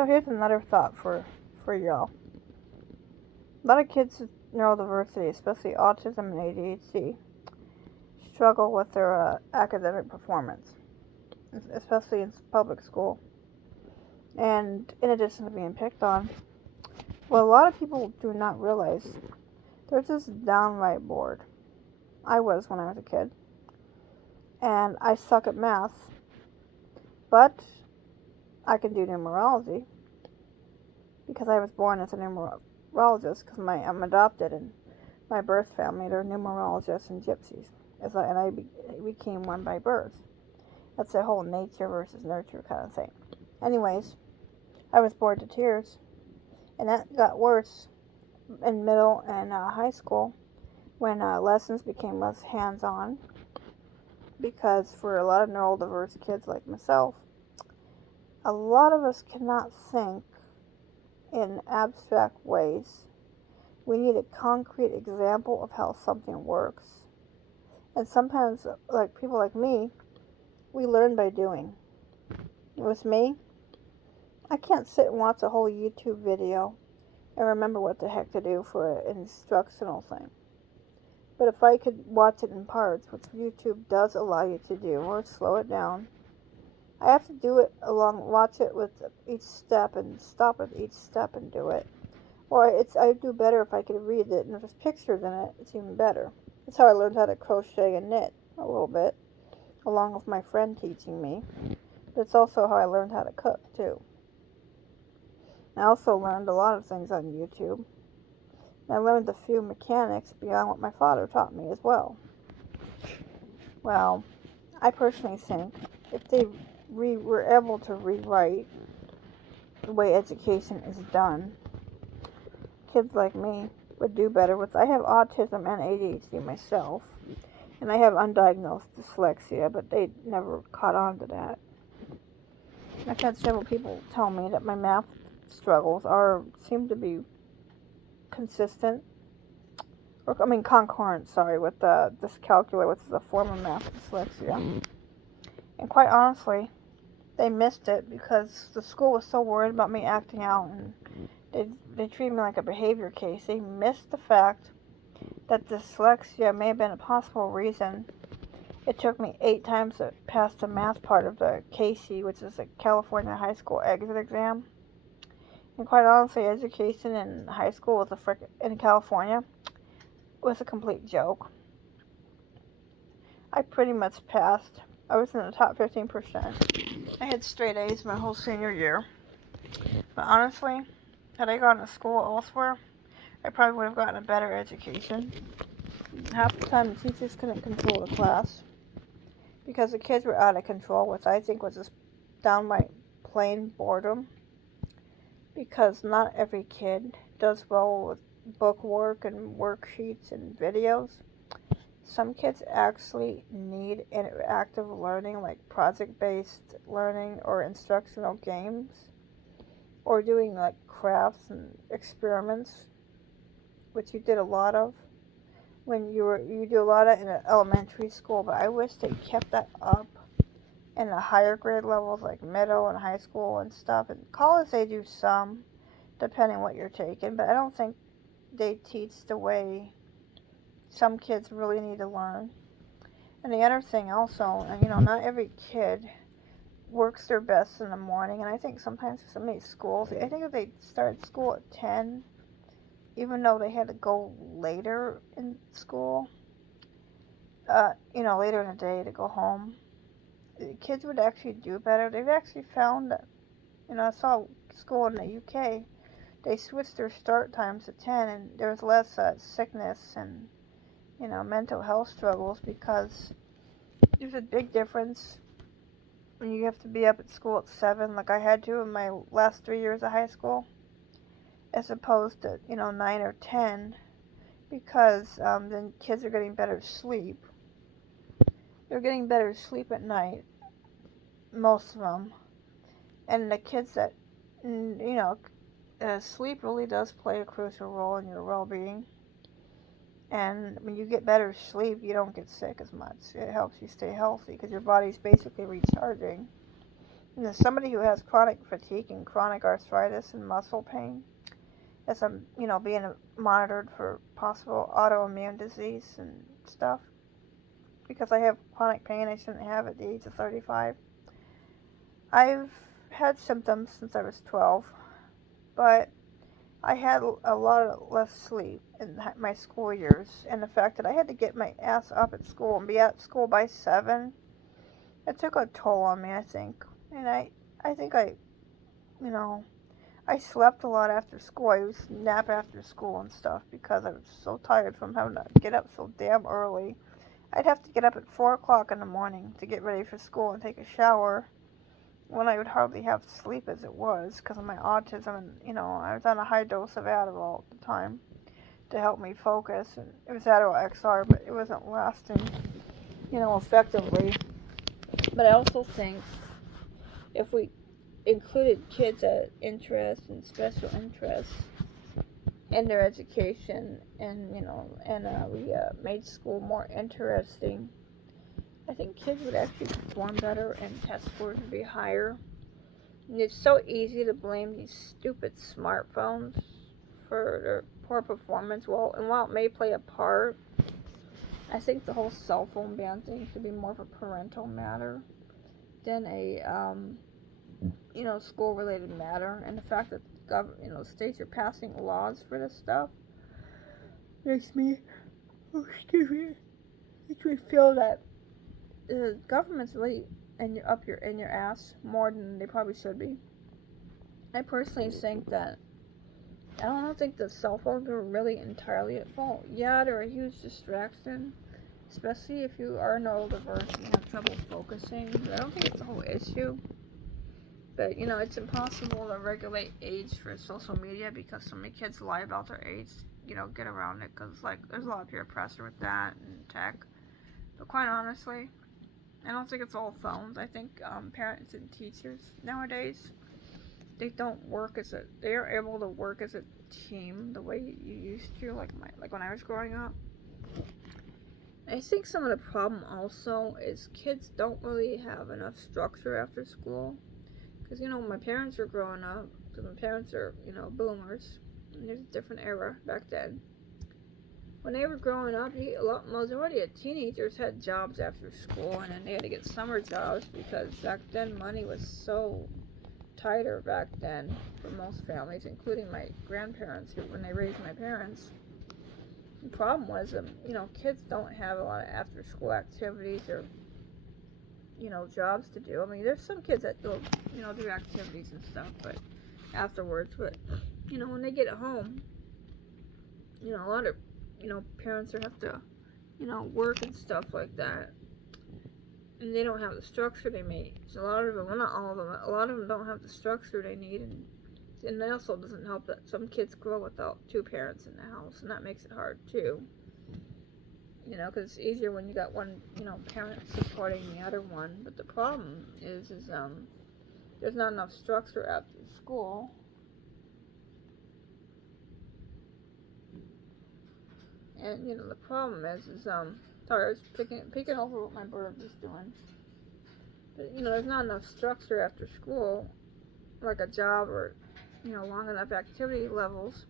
So here's another thought for y'all. A lot of kids with neurodiversity, especially autism and ADHD, struggle with their academic performance, especially in public school. And in addition to being picked on, what a lot of people do not realize, there's this downright board. I was when I was a kid. And I suck at math, but I can do numerology because I was born as a numerologist because I'm adopted and my birth family, they're numerologists and gypsies. And I became one by birth. That's a whole nature versus nurture kind of thing. Anyways, I was bored to tears, and that got worse in middle and high school when lessons became less hands-on, because for a lot of neurodiverse kids like myself, a lot of us cannot think in abstract ways. We need a concrete example of how something works. And sometimes, like people like me, we learn by doing. With me, I can't sit and watch a whole YouTube video and remember what the heck to do for an instructional thing. But if I could watch it in parts, which YouTube does allow you to do, or slow it down, I have to do it watch it with each step and stop at each step and do it. Or I'd do better if I could read it, and if there's pictures in it, it's even better. That's how I learned how to crochet and knit a little bit, along with my friend teaching me. But it's also how I learned how to cook, too. I also learned a lot of things on YouTube. And I learned a few mechanics beyond what my father taught me as well. Well, I personally think if they were able to rewrite the way education is done, kids like me would do better with. I have autism and ADHD myself, and I have undiagnosed dyslexia, but they never caught on to that. I've had several people tell me that my math struggles seem to be consistent, concurrent, with dyscalculia, which is a form of math dyslexia. And quite honestly, they missed it because the school was so worried about me acting out, and they treated me like a behavior case. They missed the fact that dyslexia may have been a possible reason it took me 8 times to pass the math part of the KC, which is the California High School Exit Exam. And quite honestly, education in high school in California was a complete joke. I pretty much passed. I was in the top 15%. I had straight A's my whole senior year. But honestly, had I gone to school elsewhere, I probably would have gotten a better education. Half the time, the teachers couldn't control the class because the kids were out of control, which I think was just downright plain boredom. Because not every kid does well with book work and worksheets and videos. Some kids actually need interactive learning, like project-based learning or instructional games, or doing like crafts and experiments, which you did a lot of when you do a lot of in elementary school. But I wish they kept that up in the higher grade levels, like middle and high school and stuff. In college they do some, depending on what you're taking, but I don't think they teach the way some kids really need to learn. And the other thing also, not every kid works their best in the morning, and I think sometimes for some of these schools, I think if they started school at 10, even though they had to go later in school, later in the day to go home, kids would actually do better. They've actually found that, I saw school in the UK, they switched their start times to 10, and there was less sickness and, mental health struggles, because there's a big difference when you have to be up at school at 7, like I had to in my last 3 years of high school, as opposed to, 9 or 10, because then kids are getting better sleep. They're getting better sleep at night, most of them. And the kids that, sleep really does play a crucial role in your well-being. And when you get better sleep, you don't get sick as much. It helps you stay healthy because your body's basically recharging. As somebody who has chronic fatigue and chronic arthritis and muscle pain, as I'm, being monitored for possible autoimmune disease and stuff, because I have chronic pain I shouldn't have at the age of 35. I've had symptoms since I was 12, but I had a lot less sleep in my school years, and the fact that I had to get my ass up at school and be at school by 7, it took a toll on me, I think. And I think I slept a lot after school. I used to nap after school and stuff because I was so tired from having to get up so damn early. I'd have to get up at 4 o'clock in the morning to get ready for school and take a shower when I would hardly have sleep as it was because of my autism, and I was on a high dose of Adderall at the time to help me focus, and it was Adderall XR, but it wasn't lasting effectively. But I also think if we included kids at interest and special interests in their education, and we made school more interesting, I think kids would actually perform better and test scores would be higher. And it's so easy to blame these stupid smartphones for their poor performance. While it may play a part, I think the whole cell phone ban thing should be more of a parental matter than a school-related matter. And the fact that states are passing laws for this stuff makes me feel that the government's really up in your ass more than they probably should be. I personally think that I don't think the cell phones are really entirely at fault. Yeah, they're a huge distraction, especially if you are neurodiverse and have trouble focusing. But I don't think it's the whole issue. But it's impossible to regulate age for social media because so many kids lie about their age. Get around it because there's a lot of peer pressure with that and tech. But quite honestly, I don't think it's all phones. I think parents and teachers nowadays, they are able to work as a team the way you used to, like when I was growing up. I think some of the problem also is kids don't really have enough structure after school. Because, my parents were growing up, because my parents are, boomers, and there's a different era back then. When they were growing up, majority of teenagers had jobs after school, and then they had to get summer jobs because back then money was so tighter back then for most families, including my grandparents when they raised my parents. The problem was, kids don't have a lot of after-school activities or, jobs to do. I mean, there's some kids that do activities and stuff, but afterwards. But, when they get home, a lot of, parents have to, work and stuff like that. And they don't have the structure they need. So a lot of them, well, not all of them, a lot of them don't have the structure they need. And it also doesn't help that some kids grow without two parents in the house, and that makes it hard too. Because it's easier when you got one, parent supporting the other one. But the problem is there's not enough structure after school. And the problem is sorry, I was picking over what my bird was doing. But there's not enough structure after school, like a job or long enough activity levels,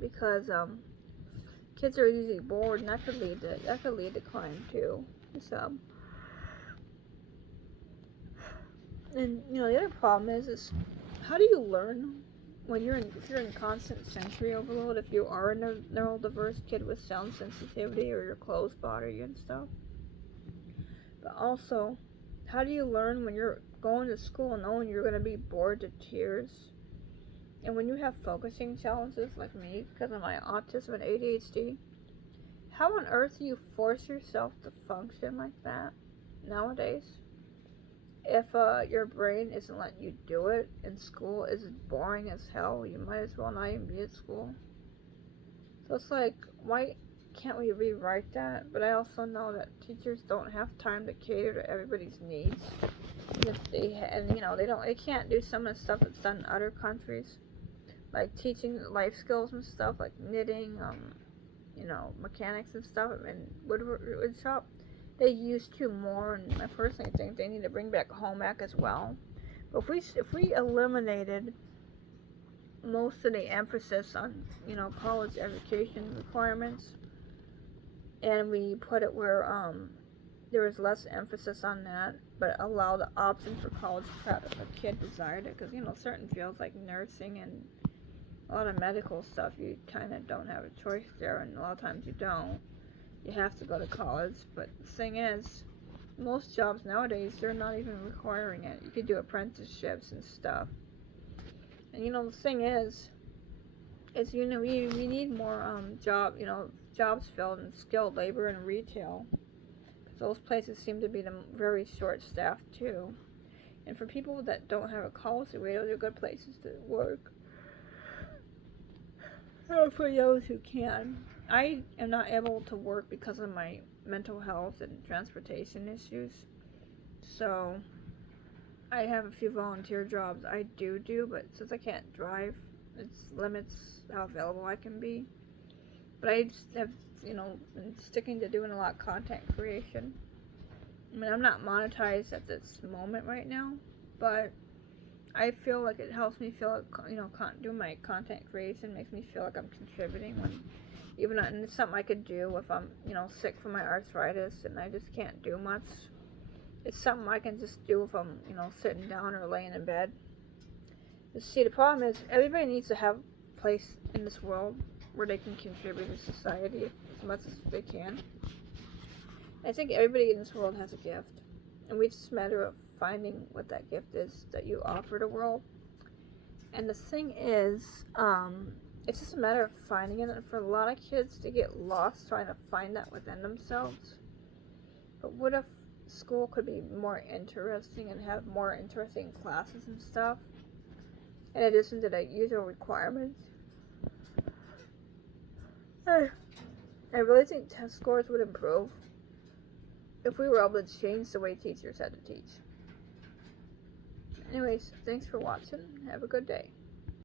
because kids are usually bored, and that could lead to crime too. So, and the other problem is how do you learn when if you're in constant sensory overload? If you are a neurodiverse kid with sound sensitivity, or your clothes bother you and stuff. But also, how do you learn when you're going to school knowing you're going to be bored to tears? And when you have focusing challenges like me because of my autism and ADHD, how on earth do you force yourself to function like that nowadays? If your brain isn't letting you do it, and school is boring as hell, you might as well not even be at school. So it's like, why can't we rewrite that? But I also know that teachers don't have time to cater to everybody's needs. And if they can't do some of the stuff that's done in other countries, like teaching life skills and stuff, like knitting, mechanics and stuff, and wood shop. They used to more, and I personally think they need to bring back home ec as well. If we eliminated most of the emphasis on, college education requirements, and we put it where there was less emphasis on that, but allow the option for college prep if a kid desired it, because certain fields like nursing and a lot of medical stuff, you kind of don't have a choice there, and a lot of times you don't. You have to go to college, but the thing is, most jobs nowadays, they're not even requiring it. You could do apprenticeships and stuff. And the thing is we need more jobs filled in skilled labor and retail. Because those places seem to be very short-staffed too. And for people that don't have a college degree, those are good places to work. For those who can. I am not able to work because of my mental health and transportation issues. So I have a few volunteer jobs I do, but since I can't drive, it limits how available I can be. But I just have, been sticking to doing a lot of content creation. I mean, I'm not monetized at this moment right now, but I feel like it helps me feel like, doing my content creation makes me feel like I'm contributing and it's something I could do if I'm, sick from my arthritis and I just can't do much. It's something I can just do if I'm, sitting down or laying in bed. But see, the problem is everybody needs to have a place in this world where they can contribute to society as much as they can. I think everybody in this world has a gift, and it's just a matter of finding what that gift is that you offer the world. And the thing is, it's just a matter of finding it, and for a lot of kids to get lost trying to find that within themselves. But what if school could be more interesting and have more interesting classes and stuff, in addition to the usual requirements? I really think test scores would improve if we were able to change the way teachers had to teach. Anyways, thanks for watching. Have a good day.